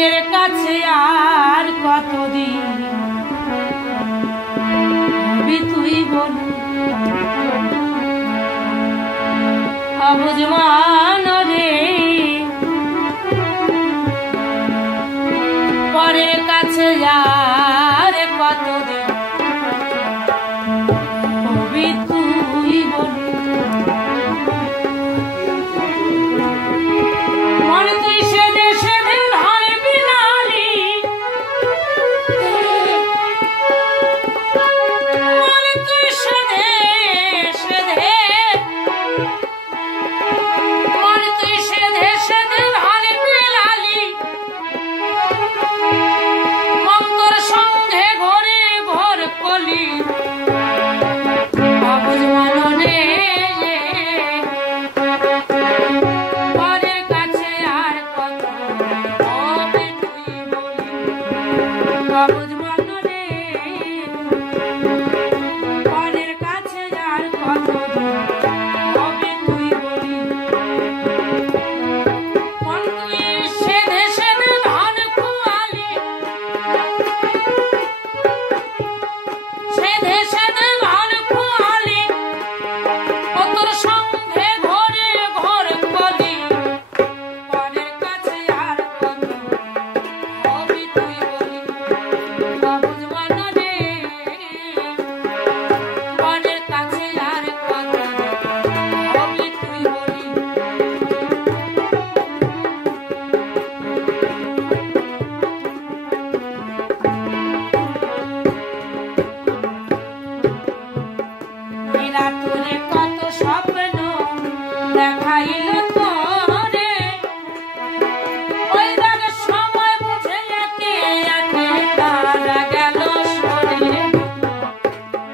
পরের কাছে আর কতদিন হবি তুই বল অবুঝ মান রে পরের কাছে আর কতদিন হবি তুই বল মনে তুই সেদে সেদে ধার বিলালি মনে তুই সেদে সেদে মনে তুই সেদে সেদে ধার বিলালি মন্তর সঙ্গে ঘরে ঘর কলি অবুঝ মননে পরের কাছে আর কত হবে তুই বলি অবুঝ মননে পরের কাছে আর কত হবে তুই বলি কোন তুই সেদে সেদে ধান খুয়ালি সেদে সেদে ধান খুয়ালি ও তোর সঙ্গে ঘরে ঘর কলি পরের কাছে আর কত হবি তুই বলি অবুঝ মননে পরের কাছে আর কত হবি তুই বলি এরা তোরে কত স্বপ্ন দেখাইল তোরে ওই দেখ সময় বুঝে একে একে তারা গেল সরে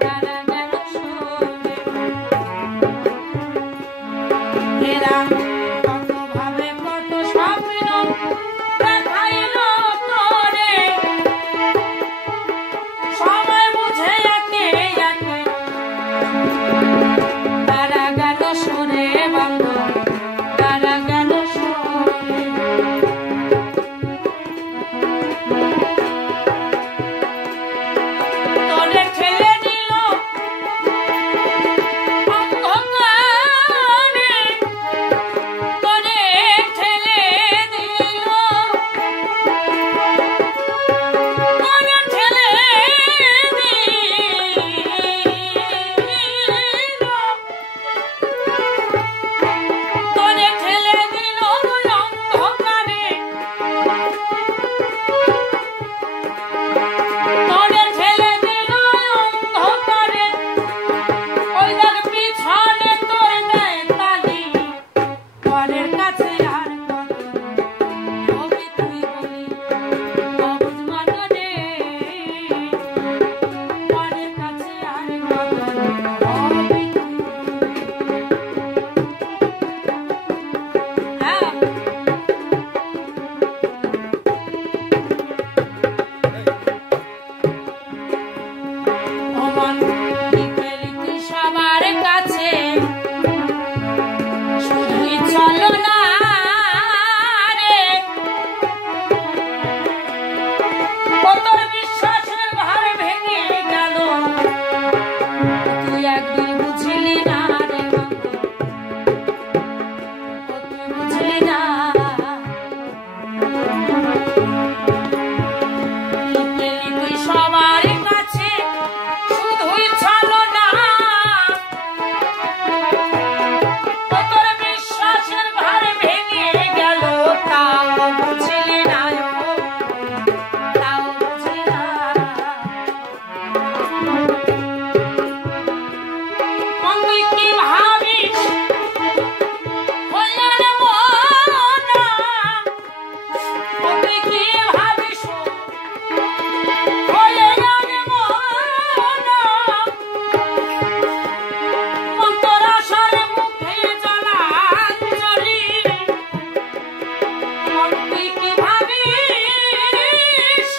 তারা গেল সরে এরা কত ভাবে কত স্বপ্ন দেখাইল তোরে সময় বুঝে একে একে তারা গেল সরে বন্ধ তারা গেল সরে তোরে ঠেলে দিল অন্ধকারে তোরে ঠেলে দিল তোরে ঠেলে দিল তোরে ঠেলে দিল অন্ধকারে তোরে ঠেলে দিল অন্ধকারে ওই দেখ পিছনে তোর দেয় তালি পরের কাছে আর কত হবি তুই বলি অবুঝ মননে পরের কাছে আর কত হবি তুই হ্যাঁ অমন পেলি তুই সবার কাছে শুধুই চলো না রে ও তোর বিশ্বাসের ঘর ভেঙে গেল তুই একদিন বুঝলি না রে ও তুই বুঝলি না পেলি তুই সবার কাছে শুধুই চলো না ও তোর বিশ্বাসের ঘর ভেঙে গেল তাও বুঝলি না তাও বুঝলি না মন তুই কি ভাবিস হইয়া রে মনা ও তুই কি ভাবিস হইয়া রে মনা অন্তর আশার মুখে জলাঞ্জলি মন তুই কি ভাবিস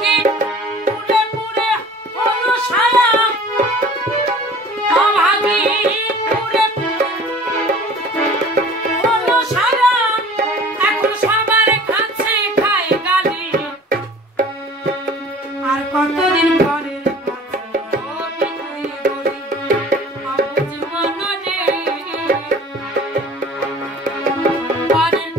অভাগী পুরে পুরে হলো সারা অভাগী পুরে পুরে হলো সারা এখন সবার কাছে খায় গালি আর কতদিন পরে পরের